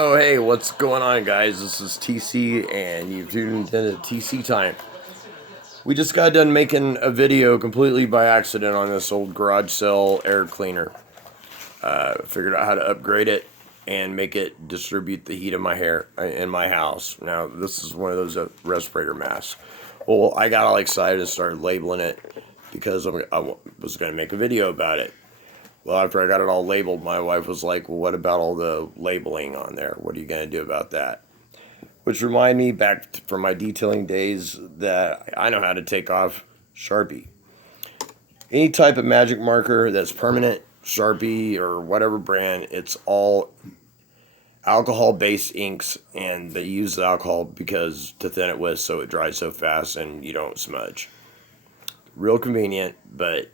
Oh, hey, what's going on, guys? This is TC, and you've tuned into TC Time. We just got done making a video completely by accident on this old garage sale air cleaner. Figured out how to upgrade it and make it distribute the heat of my hair in my house. Now, this is one of those respirator masks. Well, I got all excited and started labeling it because I was going to make a video about it. Well, after I got it all labeled, my wife was like, well, what about all the labeling on there? What are you going to do about that? Which reminded me back from my detailing days that I know how to take off Sharpie. Any type of magic marker that's permanent, Sharpie or whatever brand, it's all alcohol-based inks, and they use the alcohol because to thin it with so it dries so fast and you don't smudge. Real convenient, but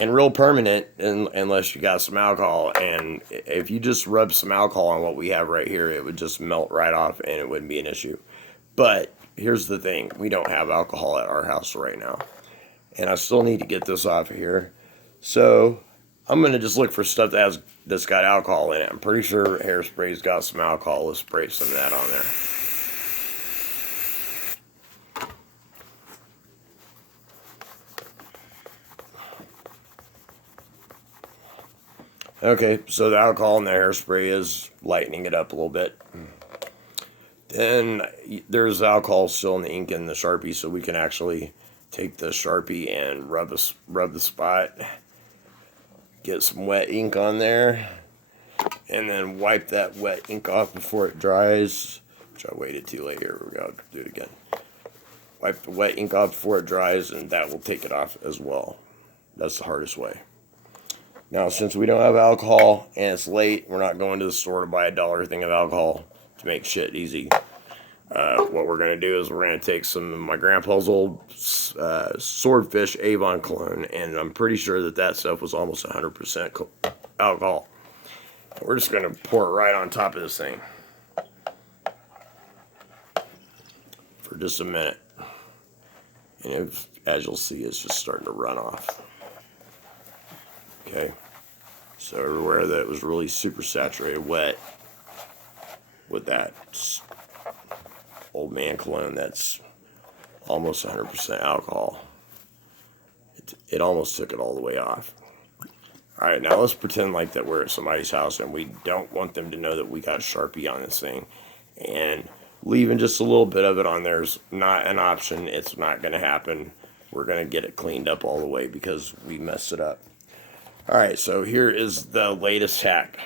and real permanent unless you got some alcohol. And if you just rub some alcohol on what we have right here, it would just melt right off and it wouldn't be an issue. But here's the thing, we don't have alcohol at our house right now, and I still need to get this off of here. So I'm gonna just look for stuff that's got alcohol in it. I'm pretty sure hairspray's got some alcohol. Let's spray some of that on there. Okay, so the alcohol in the hairspray is lightening it up a little bit. Then there's alcohol still in the ink in the Sharpie, so we can actually take the Sharpie and rub the spot, get some wet ink on there, and then wipe that wet ink off before it dries, which I waited too late. Here we go, do it again. Wipe the wet ink off before it dries, and that will take it off as well. That's the hardest way. Now, since we don't have alcohol and it's late, we're not going to the store to buy $1 thing of alcohol to make shit easy. What we're going to do is we're going to take some of my grandpa's old Swordfish Avon cologne, and I'm pretty sure that stuff was almost 100% alcohol. We're just going to pour it right on top of this thing for just a minute. And as you'll see, it's just starting to run off. Okay, so everywhere that was really super saturated wet with that old man cologne that's almost 100% alcohol, it almost took it all the way off. Alright, now let's pretend like that we're at somebody's house and we don't want them to know that we got Sharpie on this thing, and leaving just a little bit of it on there is not an option. It's not going to happen. We're going to get it cleaned up all the way because we messed it up. Alright, so here is the latest hack.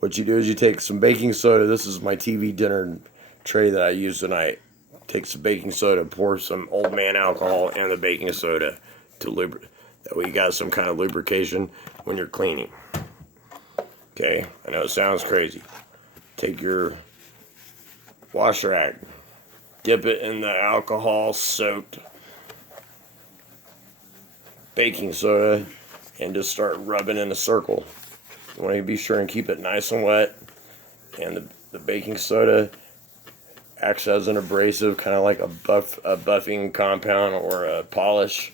What you do is you take some baking soda. This is my TV dinner tray that I used tonight. Take some baking soda, pour some old man alcohol and the baking soda to lubricate. That way you got some kind of lubrication when you're cleaning. Okay, I know it sounds crazy. Take your wash rag, dip it in the alcohol-soaked baking soda, and just start rubbing in a circle. You want to be sure and keep it nice and wet. And the baking soda acts as an abrasive, kind of like a buffing compound or a polish.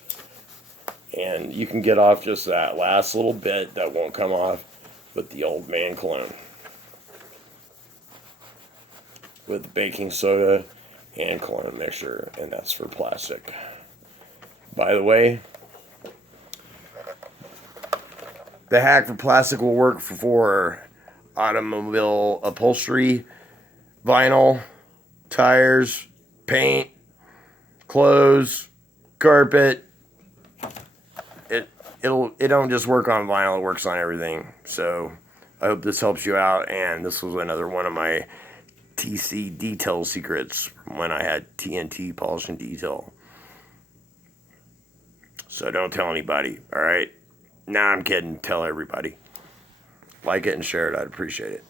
And you can get off just that last little bit that won't come off with the old man cologne. With the baking soda and cologne mixture, and that's for plastic. By the way, the hack for plastic will work for automobile upholstery, vinyl, tires, paint, clothes, carpet. It don't just work on vinyl, it works on everything. So I hope this helps you out, and this was another one of my TC detail secrets when I had TNT polish and detail. So don't tell anybody, alright? Nah, I'm kidding. Tell everybody. Like it and share it. I'd appreciate it.